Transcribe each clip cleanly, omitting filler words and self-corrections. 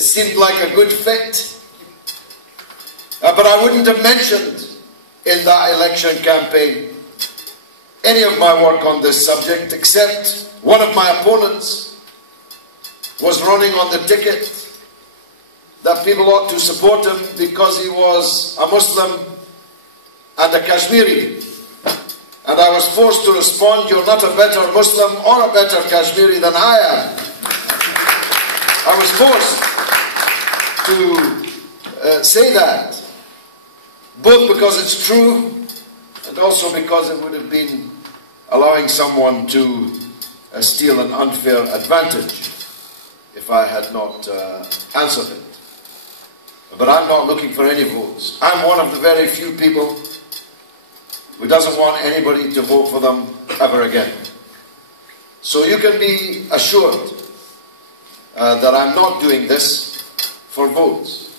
It seemed like a good fit. But I wouldn't have mentioned in that election campaign any of my work on this subject, except one of my opponents was running on the ticket that people ought to support him because he was a Muslim and a Kashmiri. And I was forced to respond, you're not a better Muslim or a better Kashmiri than I am. I was forced to say that, both because it's true and also because it would have been allowing someone to steal an unfair advantage if I had not answered it. But I'm not looking for any votes. I'm one of the very few people who doesn't want anybody to vote for them ever again. So you can be assured that I'm not doing this for votes.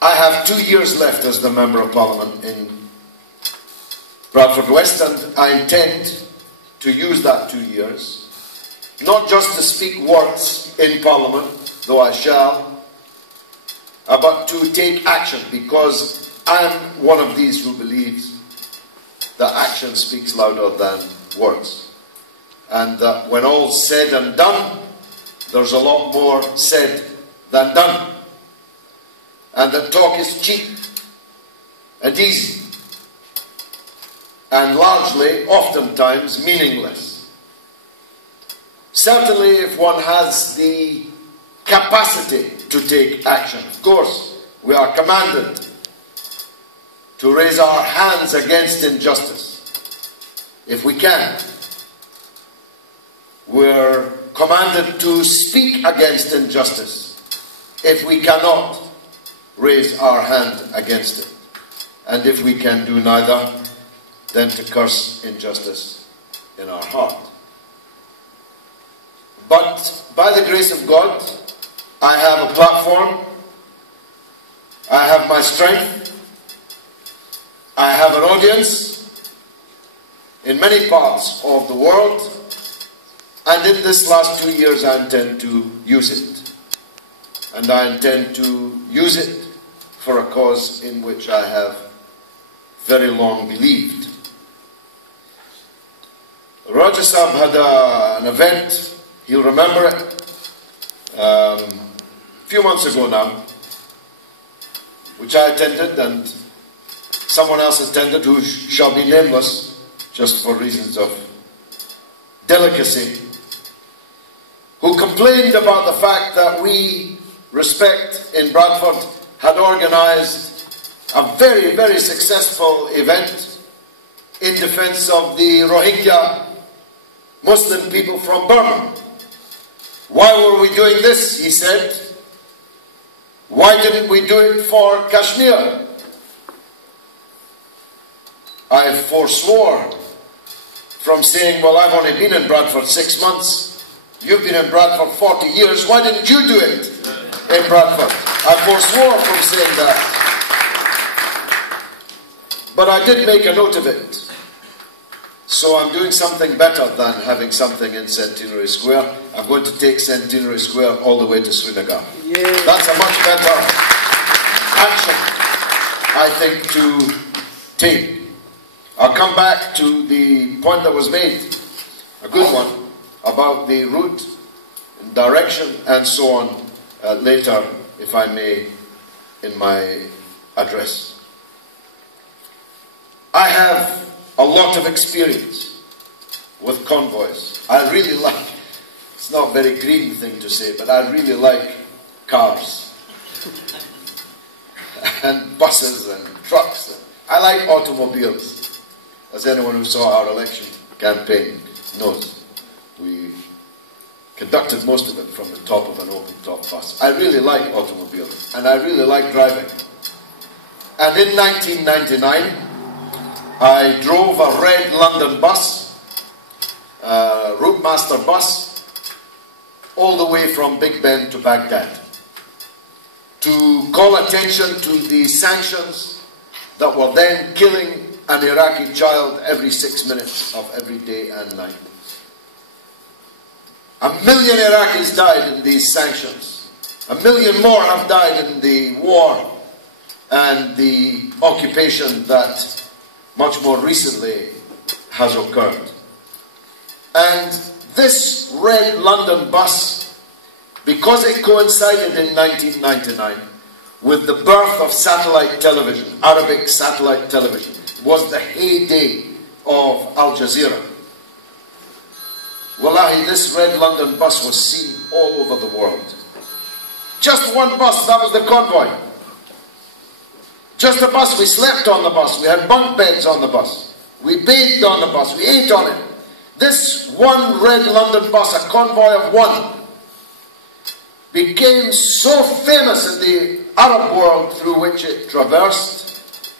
I have 2 years left as the Member of Parliament in Bradford West, and I intend to use that 2 years, not just to speak words in Parliament, though I shall, but to take action, because I'm one of these who believes that action speaks louder than words. And that when all's said and done, there's a lot more said than done. And that talk is cheap and easy, and largely, oftentimes, meaningless. Certainly if one has the capacity to take action. Of course, we are commanded to raise our hands against injustice, if we can. We're commanded to speak against injustice, if we cannot raise our hand against it. And if we can do neither, then to curse injustice in our heart. But by the grace of God, I have a platform, I have my strength, I have an audience in many parts of the world, and in this last 2 years I intend to use it. And I intend to use it for a cause in which I have very long believed. Raja Sahib had an event, he'll remember it, a few months ago now, which I attended and someone else attended who shall be nameless, just for reasons of delicacy, who complained about the fact that we, Respect in Bradford, had organised a very, very successful event in defence of the Rohingya Muslim people from Burma. Why were we doing this, he said. Why didn't we do it for Kashmir? I forswore from saying, well, I've only been in Bradford 6 months. You've been in Bradford 40 years. Why didn't you do it in Bradford? I forswore from saying that. But I did make a note of it. So I'm doing something better than having something in Centenary Square. I'm going to take Centenary Square all the way to Srinagar. Yeah. That's a much better action, I think, to take. I'll come back to the point that was made, a good one, about the route, direction, and so on, later, if I may, in my address. I have a lot of experience with convoys. I really like, it's not a very green thing to say, but I really like cars and buses and trucks. I like automobiles. As anyone who saw our election campaign knows, we conducted most of it from the top of an open-top bus. I really like automobiles, and I really like driving. And in 1999, I drove a red London bus, route master bus, all the way from Big Ben to Baghdad, to call attention to the sanctions that were then killing an Iraqi child every 6 minutes of every day and night. 1 million Iraqis died in these sanctions. 1 million more have died in the war and the occupation that much more recently has occurred. And this red London bus, because it coincided in 1999 with the birth of satellite television, Arabic satellite television, was the heyday of Al Jazeera. Wallahi, this red London bus was seen all over the world. Just one bus, that was the Convoy. Just a bus, we slept on the bus, we had bunk beds on the bus, we bathed on the bus, we ate on it. This one red London bus, a convoy of one, became so famous in the Arab world through which it traversed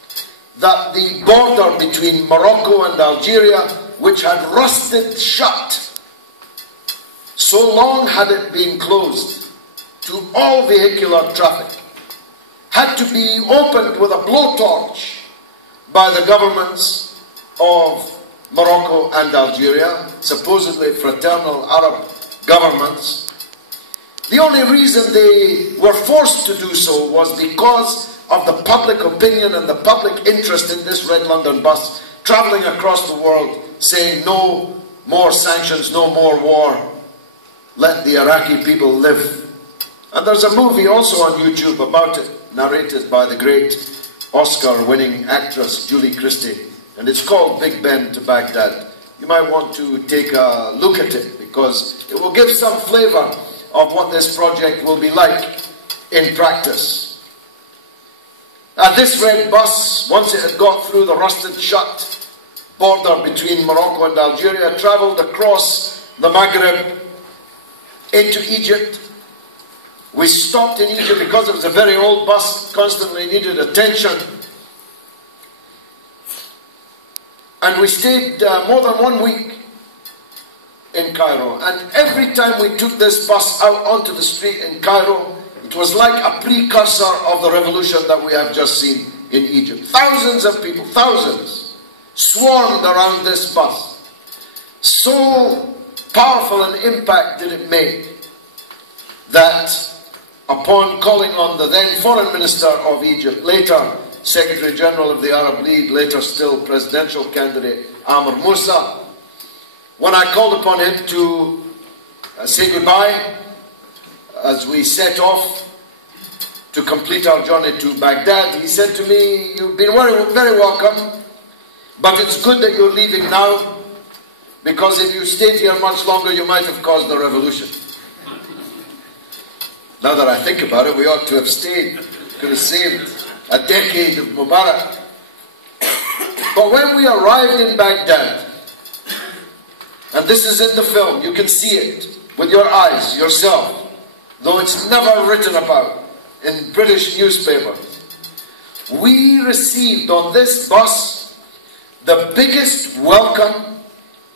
that the border between Morocco and Algeria, which had rusted shut, so long had it been closed to all vehicular traffic, had to be opened with a blowtorch by the governments of Morocco and Algeria, supposedly fraternal Arab governments. The only reason they were forced to do so was because of the public opinion and the public interest in this red London bus travelling across the world saying no more sanctions, no more war, let the Iraqi people live. And there's a movie also on YouTube about it, narrated by the great Oscar-winning actress Julie Christie, and it's called Big Ben to Baghdad. You might want to take a look at it because it will give some flavour of what this project will be like in practice. And this red bus, once it had got through the rusted shut border between Morocco and Algeria, travelled across the Maghreb into Egypt. We stopped in Egypt because it was a very old bus, constantly needed attention. And we stayed more than 1 week in Cairo. And every time we took this bus out onto the street in Cairo, it was like a precursor of the revolution that we have just seen in Egypt. Thousands of people, thousands, swarmed around this bus. So powerful an impact did it make that upon calling on the then Foreign Minister of Egypt, later Secretary General of the Arab League, later still presidential candidate Amr Moussa, when I called upon him to say goodbye as we set off to complete our journey to Baghdad, he said to me, "You've been very welcome, but it's good that you're leaving now, because if you stayed here much longer, you might have caused a revolution." Now that I think about it, we ought to have stayed. Could have saved a decade of Mubarak. But when we arrived in Baghdad, and this is in the film, you can see it with your eyes, yourself, though it's never written about in British newspapers. We received on this bus the biggest welcome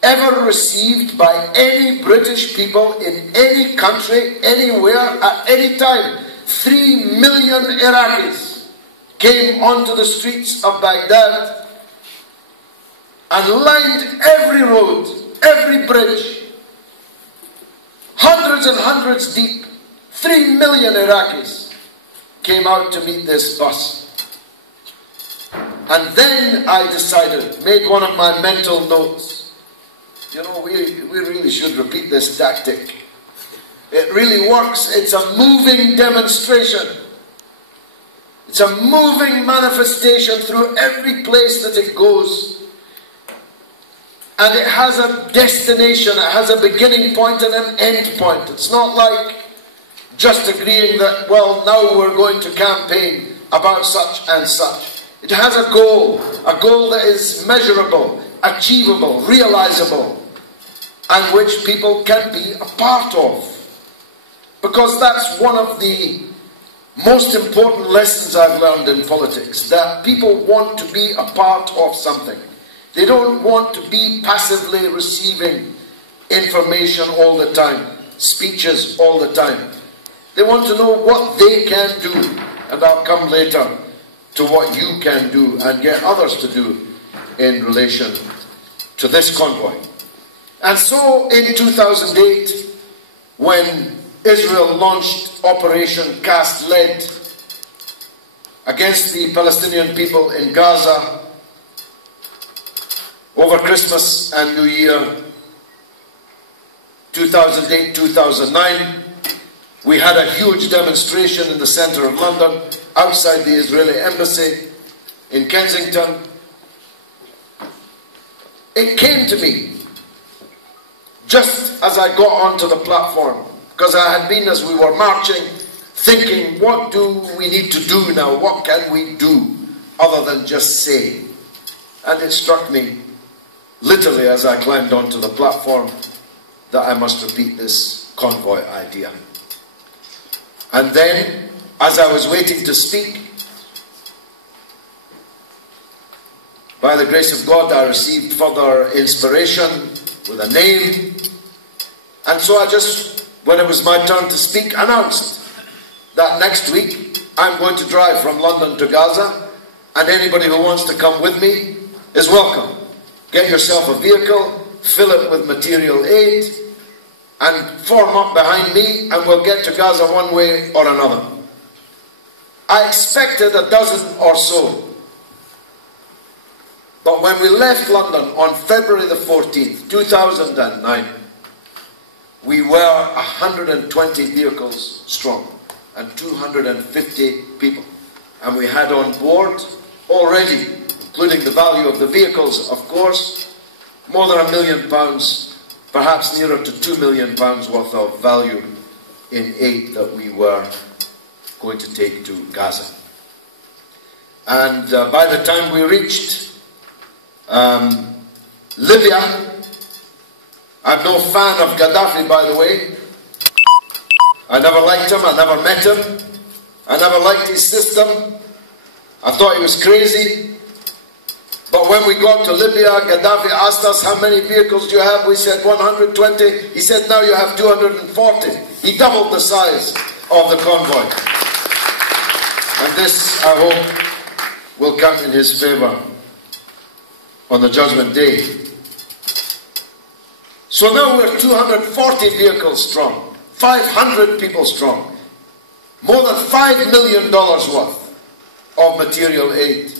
ever received by any British people in any country, anywhere, at any time. 3 million Iraqis came onto the streets of Baghdad and lined every road, every bridge, hundreds and hundreds deep. 3 million Iraqis came out to meet this bus. And then I decided, made one of my mental notes, you know, we really should repeat this tactic. It really works. It's a moving demonstration. It's a moving manifestation through every place that it goes. And it has a destination, it has a beginning point and an end point. It's not like just agreeing that, well, now we're going to campaign about such and such. It has a goal that is measurable, achievable, realizable, and which people can be a part of. Because that's one of the most important lessons I've learned in politics, that people want to be a part of something. They don't want to be passively receiving information all the time, speeches all the time. They want to know what they can do, and I'll come later to what you can do and get others to do in relation to this convoy. And so in 2008, when Israel launched Operation Cast Lead against the Palestinian people in Gaza over Christmas and New Year 2008-2009. We had a huge demonstration in the centre of London, outside the Israeli embassy in Kensington. It came to me just as I got onto the platform, because I had been, as we were marching, thinking, what do we need to do now? What can we do other than just say? And it struck me, literally as I climbed onto the platform, that I must repeat this convoy idea. And then, as I was waiting to speak, by the grace of God, I received further inspiration with a name. And so I just, when it was my turn to speak, announced that next week I'm going to drive from London to Gaza, and anybody who wants to come with me is welcome. Get yourself a vehicle, fill it with material aid, and form up behind me, and we'll get to Gaza one way or another. I expected a dozen or so. But when we left London on February the 14th, 2009, we were 120 vehicles strong and 250 people. And we had on board already, including the value of the vehicles, of course, more than £1 million, perhaps nearer to £2 million worth of value in aid that we were going to take to Gaza. And by the time we reached Libya, I'm no fan of Gaddafi, by the way. I never liked him, I never met him, I never liked his system. I thought he was crazy. But when we got to Libya, Gaddafi asked us, how many vehicles do you have? We said 120. He said, now you have 240. He doubled the size of the convoy. And this, I hope, will count in his favour on the Judgment Day. So now we're 240 vehicles strong, 500 people strong, more than $5 million worth of material aid.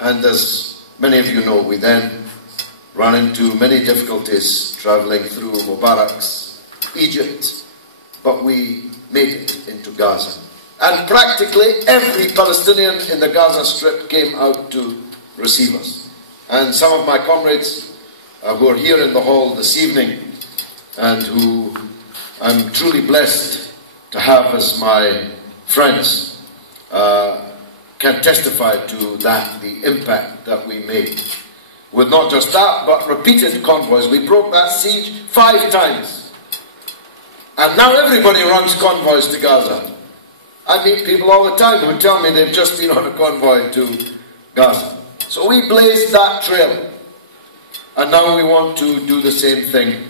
And as many of you know, we then ran into many difficulties travelling through Mubarak's Egypt, but we made it into Gaza. And practically every Palestinian in the Gaza Strip came out to receive us. And some of my comrades who are here in the hall this evening, and who I'm truly blessed to have as my friends, can testify to that, the impact that we made. With not just that, but repeated convoys. We broke that siege 5 times. And now everybody runs convoys to Gaza. I meet people all the time who tell me they've just been on a convoy to Gaza. So we blazed that trail. And now we want to do the same thing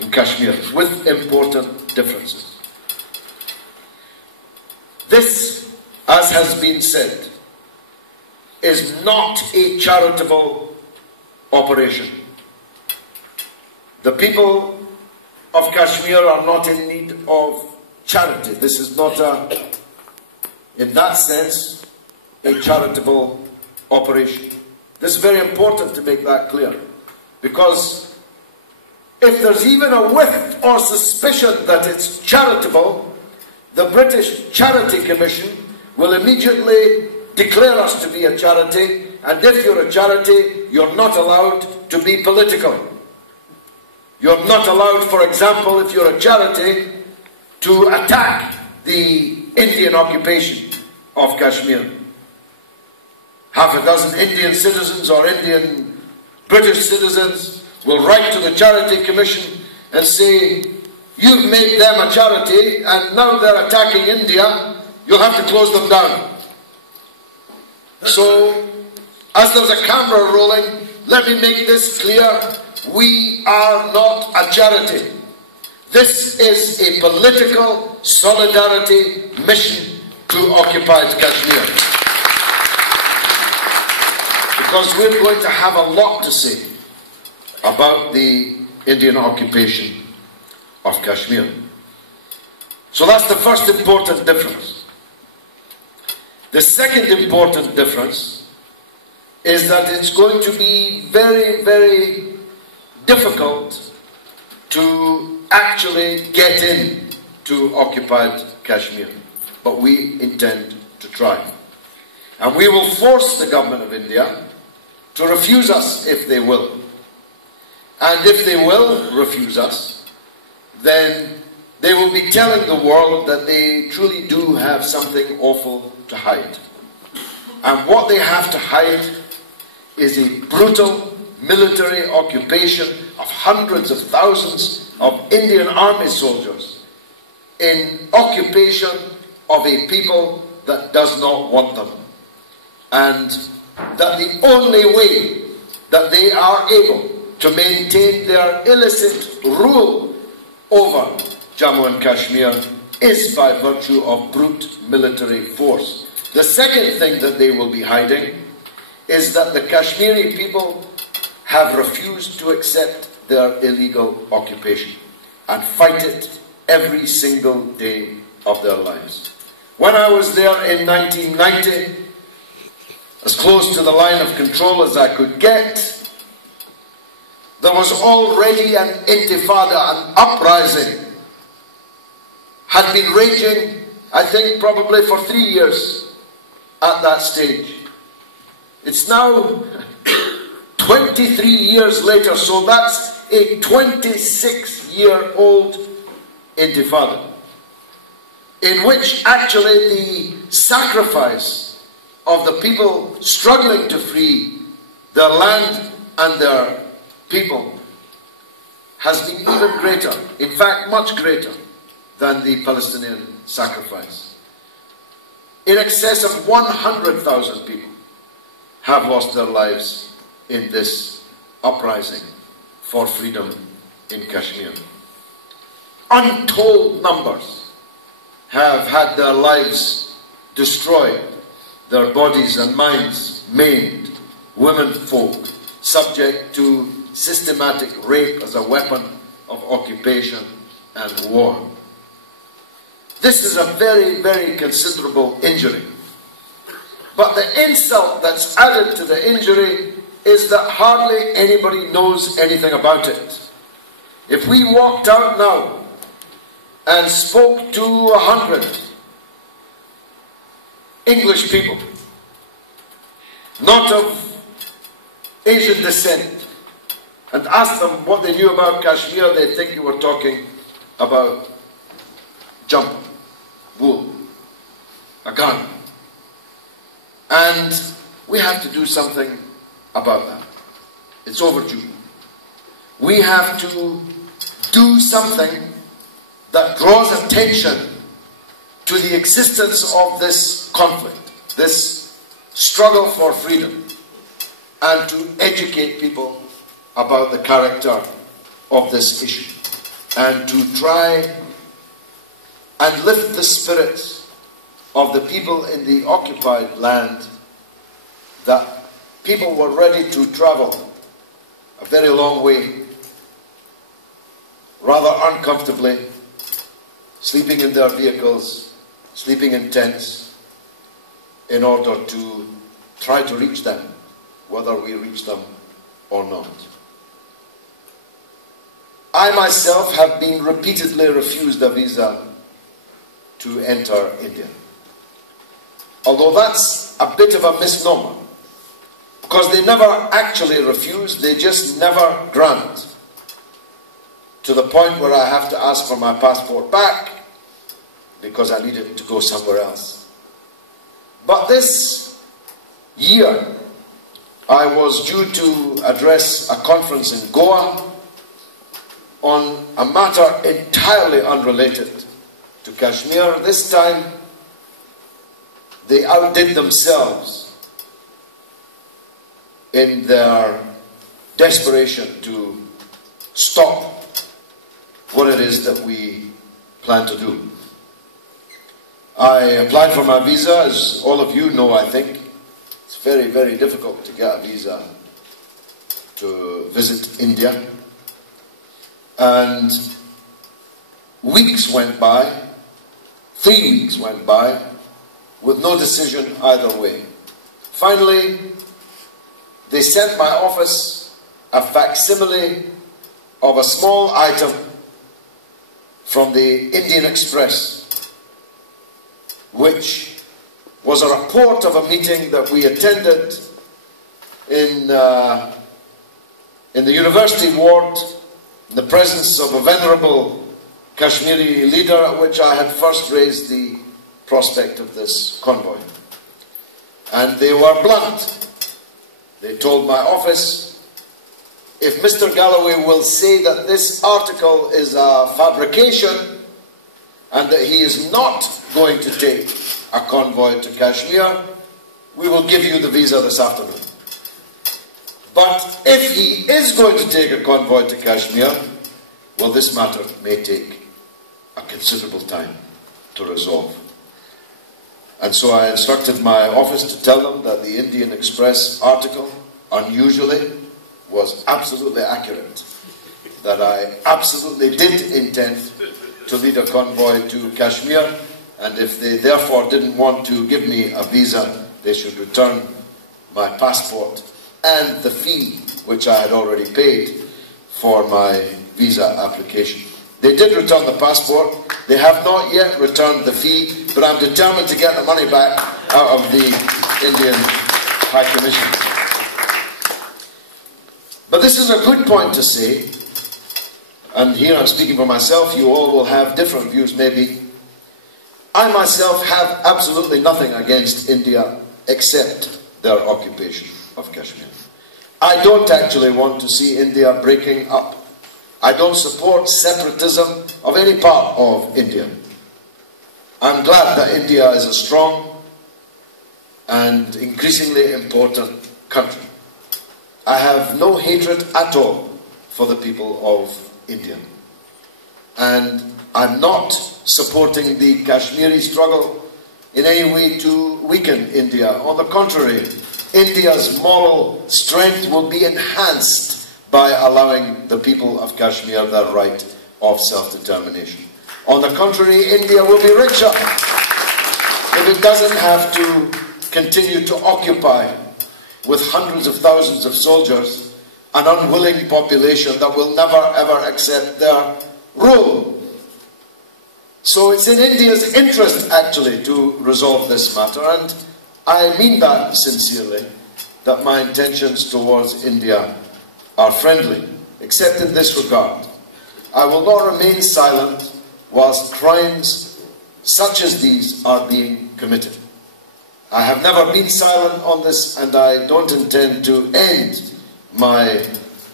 in Kashmir, with important differences. This, as has been said, is not a charitable operation. The people of Kashmir are not in need of charity. This is not in that sense, a charitable operation. This is very important to make that clear, because if there's even a whiff or suspicion that it's charitable, the British Charity Commission will immediately declare us to be a charity, and if you're a charity, you're not allowed to be political. You're not allowed, for example, if you're a charity, to attack the Indian occupation of Kashmir. Half a dozen Indian citizens or Indian British citizens will write to the Charity Commission and say, you've made them a charity and now they're attacking India, you'll have to close them down. So, as there's a camera rolling, let me make this clear. We are not a charity. This is a political solidarity mission to occupied Kashmir. Because we're going to have a lot to say about the Indian occupation of Kashmir. So that's the first important difference. The second important difference is that it's going to be very, very difficult to actually get in to occupied Kashmir. But we intend to try. And we will force the government of India to refuse us if they will. And if they will refuse us, then they will be telling the world that they truly do have something awful to hide. And what they have to hide is a brutal military occupation of hundreds of thousands of Indian army soldiers in occupation of a people that does not want them. And that the only way that they are able to maintain their illicit rule over Jammu and Kashmir is by virtue of brute military force. The second thing that they will be hiding is that the Kashmiri people have refused to accept their illegal occupation and fight it every single day of their lives. When I was there in 1990, as close to the line of control as I could get, there was already an intifada, an uprising, had been raging, I think, probably for 3 years at that stage. It's now 23 years later, so that's a 26-year-old intifada, in which actually the sacrifice of the people struggling to free their land and their people has been even greater, in fact much greater than the Palestinian sacrifice. In excess of 100,000 people have lost their lives in this uprising for freedom in Kashmir. Untold numbers have had their lives destroyed, their bodies and minds maimed, women folk subject to systematic rape as a weapon of occupation and war. This is a very, very considerable injury. But the insult that's added to the injury is that hardly anybody knows anything about it. If we walked out now and spoke to 100 English people, not of Asian descent, and asked them what they knew about Kashmir, they'd think you were talking about jumper, wool, a gun. And we have to do something about that. It's overdue. We have to do something that draws attention to the existence of this conflict, this struggle for freedom, and to educate people about the character of this issue, and to try and lift the spirits of the people in the occupied land, that people were ready to travel a very long way, rather uncomfortably, sleeping in their vehicles, sleeping in tents, in order to try to reach them, whether we reach them or not. I myself have been repeatedly refused a visa to enter India. Although that's a bit of a misnomer, because they never actually refuse, they just never grant, to the point where I have to ask for my passport back because I need it to go somewhere else. But this year I was due to address a conference in Goa on a matter entirely unrelated to Kashmir. This time they outdid themselves in their desperation to stop what it is that we plan to do. I applied for my visa, as all of you know, I think. It's very, very difficult to get a visa to visit India. And weeks went by, 3 weeks went by, with no decision either way. Finally, they sent my office a facsimile of a small item from the Indian Express, which was a report of a meeting that we attended in the university ward, in the presence of a venerable Kashmiri leader, at which I had first raised the prospect of this convoy. And they were blunt. They told my office, if Mr. Galloway will say that this article is a fabrication and that he is not going to take a convoy to Kashmir, we will give you the visa this afternoon. But if he is going to take a convoy to Kashmir, well, this matter may take a considerable time to resolve. And so I instructed my office to tell them that the Indian Express article, unusually, was absolutely accurate. That I absolutely did intend to lead a convoy to Kashmir, and if they therefore didn't want to give me a visa, they should return my passport and the fee which I had already paid for my visa application. They did return the passport. They have not yet returned the fee, but I'm determined to get the money back out of the Indian High Commission. But this is a good point to say, and here I'm speaking for myself, you all will have different views maybe. I myself have absolutely nothing against India except their occupation of Kashmir. I don't actually want to see India breaking up. I don't support separatism of any part of India. I'm glad that India is a strong and increasingly important country. I have no hatred at all for the people of India. And I'm not supporting the Kashmiri struggle in any way to weaken India. On the contrary, India's moral strength will be enhanced by allowing the people of Kashmir their right of self-determination. On the contrary, India will be richer if it doesn't have to continue to occupy with hundreds of thousands of soldiers an unwilling population that will never ever accept their rule. So it's in India's interest actually to resolve this matter, and I mean that sincerely, that my intentions towards India are friendly, except in this regard. I will not remain silent whilst crimes such as these are being committed. I have never been silent on this, and I don't intend to end my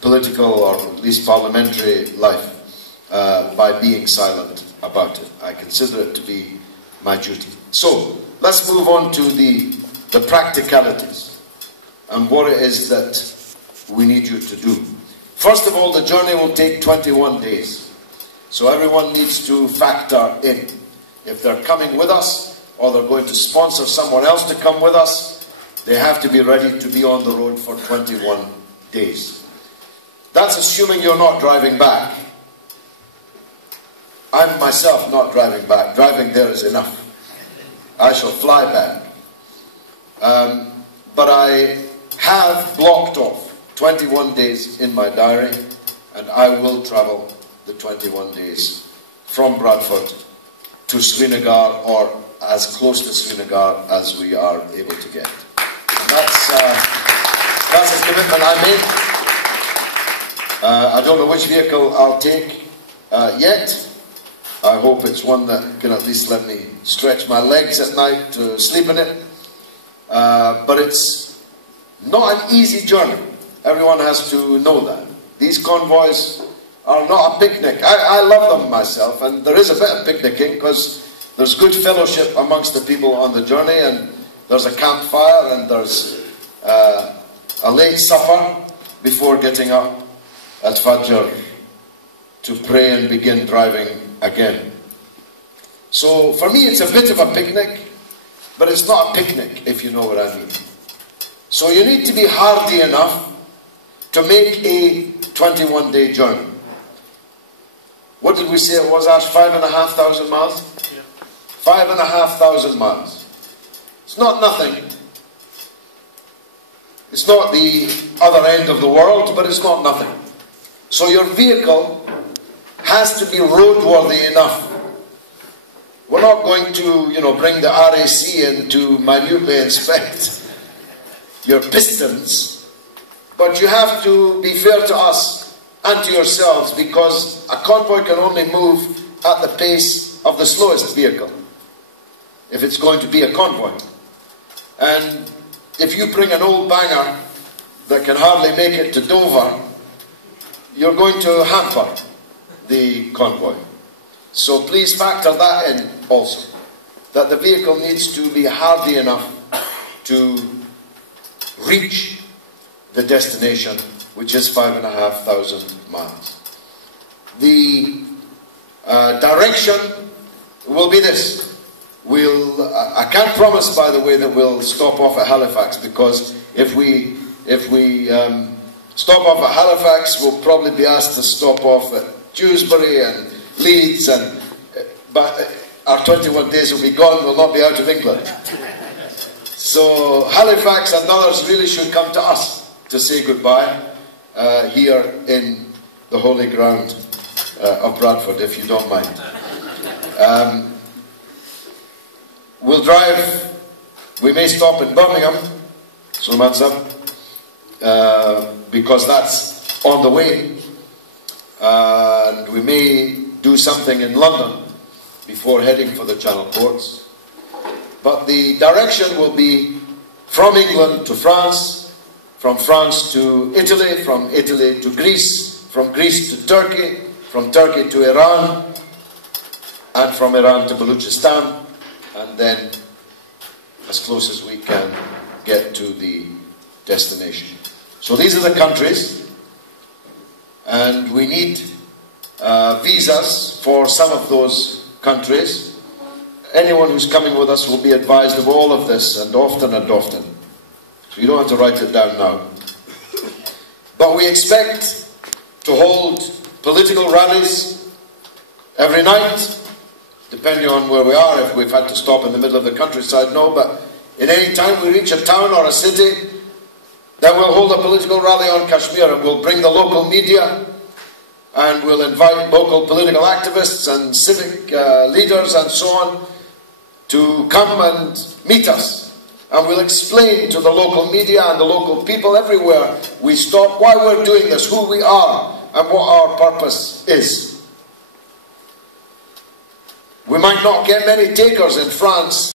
political or at least parliamentary life by being silent about it. I consider it to be my duty. So, let's move on to the practicalities and what it is that we need you to do. First of all, the journey will take 21 days. So everyone needs to factor in. If they're coming with us, or they're going to sponsor someone else to come with us, they have to be ready to be on the road for 21 days. That's assuming you're not driving back. I'm myself not driving back. Driving there is enough. I shall fly back. But I have blocked off 21 days in my diary, and I will travel the 21 days from Bradford to Srinagar, or as close to Srinagar as we are able to get. And that's a commitment I made. I don't know which vehicle I'll take yet. I hope it's one that can at least let me stretch my legs at night to sleep in it. But it's not an easy journey. Everyone has to know that. These convoys are not a picnic. I love them myself, and there is a bit of picnicking because there's good fellowship amongst the people on the journey, and there's a campfire, and there's a late supper before getting up at Fajr to pray and begin driving again. So for me it's a bit of a picnic, but it's not a picnic, if you know what I mean. So you need to be hardy enough to make a 21-day journey. What did we say it was, Ash? 5,500 miles? Yeah. 5,500 miles. It's not nothing. It's not the other end of the world, but it's not nothing. So your vehicle has to be roadworthy enough. We're not going to, bring the RAC in to minutely inspect your pistons, but you have to be fair to us and to yourselves, because a convoy can only move at the pace of the slowest vehicle, if it's going to be a convoy. And if you bring an old banger that can hardly make it to Dover, you're going to hamper the convoy. So please factor that in also, that the vehicle needs to be hardy enough to reach the destination, which is 5,500 miles. The direction will be this. I can't promise, by the way, that we'll stop off at Halifax, because if we stop off at Halifax, we'll probably be asked to stop off at Dewsbury and Leeds, but our 21 days will be gone, we'll not be out of England. So Halifax and others really should come to us to say goodbye here in the holy ground of Bradford, if you don't mind. We'll drive, we may stop in Birmingham, because that's on the way, and we may do something in London before heading for the Channel ports. But the direction will be from England to France, from France to Italy, from Italy to Greece, from Greece to Turkey, from Turkey to Iran, and from Iran to Balochistan, and then as close as we can get to the destination. So these are the countries, and we need visas for some of those countries. Anyone who's coming with us will be advised of all of this, and often. So you don't have to write it down now. But we expect to hold political rallies every night, depending on where we are. If we've had to stop in the middle of the countryside, no, but in any time we reach a town or a city, then we'll hold a political rally on Kashmir, and we'll bring the local media, and we'll invite local political activists and civic leaders and so on to come and meet us. And we'll explain to the local media and the local people everywhere we stop why we're doing this, who we are, and what our purpose is. We might not get many takers in France.